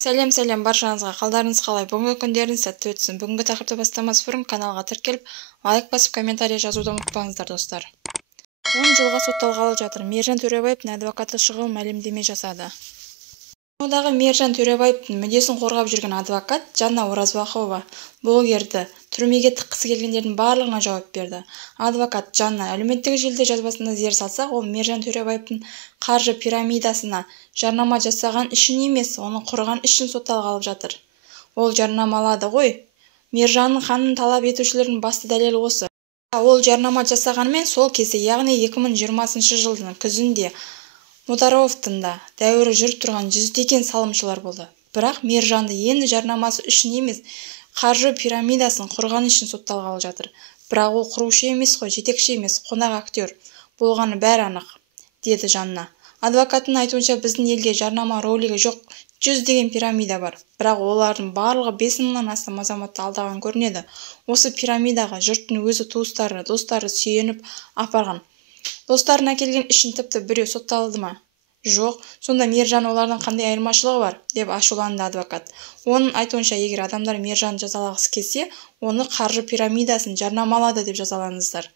Сәлем баршаңызға, қалдарыңыз қалай? Бүгінгі күндеріңіз сәтті өтсін. Бүгінгі тақырыпты бастамас бұрын каналға тіркеліп, лайк басып, комментарий жазуды ұмытпаңыздар, достар. 10 жылға сотталғалы жатыр. Мейіржан Төребаевтың адвокаты шұғыл мәлімдеме жасады. Одағы Мейіржан Төребаевтың мүддесін қорғап жүрген адвокат Жанна Оразбақова блогерді түрмеге тыққысы келгендердің барлығына жауап берді. Адвокат Жанна әлеуметтік желіде жазбасына зер салсақ, ол Мейіржан Төребаевтың қаржы пирамидасына жарнама жасаған үшін емес, оны құрған үшін сотталғалы жатыр. Ол жарнамалады ғой. Мейіржанның ханын талап етушілердің басты дәлелі осы. Ол жарнама жасағанмен сол кезде, яғни 2020 жылдың күзінде Мутаровтың да дәуірі жүріп тұрған жүздеген салымшылар болды. Бірақ Мейіржанды енді жарнамасы үшін емес, қаржы пирамидасын құрған үшін сотталғалы жатыр. Бірақ ол құрушы емес қой, жетекші емес, қонақ актер болғаны бәрі анық, деді Жанна. Адвокаттың айтуынша, біздің елде жарнама ролигі жоқ, 100 пирамида бар. Бірақ олардың барлығы 5 мыңнан астам азаматты алдаған көрінеді. Осы пирамидаға жұрттың өзі туыстары, достары сүйеніп апарған. Достарын әкелген үшін тіпті біреу сотталды ма? Жоқ, сонда Мейіржан олардан қандай айырмашылығы бар, деп ашуланды адвокат. Оның айтуынша, егер адамдар Мейіржанды жазалағысы келсе, оны қаржы пирамидасын жарнамалады деп жазалаңыздар.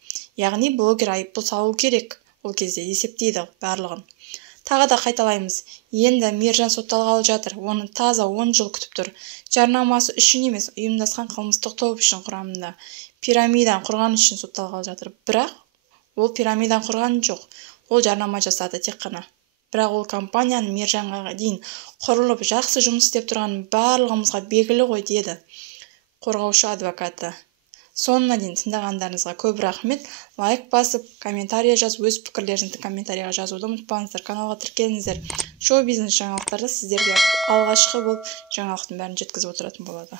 Яғни блогер айыппұл салу керек, ол кезде есептейді барлығын. Тағы да қайталаймыз, енді Мейіржан сотталғалы жатыр, оны таза 10 жыл күтіп тұр. Жарнамасы үшін емес, ұйымдасқан қылмыстық топ үшін құрамында пирамидан құрған үшін сотталғалы жатыр. Бірақ ол пирамидан құрған жоқ, ол жарнама жасады тек қана. Бірақ ол компанияның Мейіржанға дейін құрылып жақсы жұмыс істеп тұрғаны барлығымызға белгілі ғой, деді қорғаушы адвокаты. Соңына дейін тыңдағандарыңызға көп рахмет. Лайк басып, комментарий жазып, өз пікірлеріңізді комментарийға жазуды ұмытпаңыздар. Каналға тіркеліңіздер. Шоу-бизнес жаңалықтарда сіздерге алғашқы болып жаңалықтың бәрін жеткізіп отыратын болады.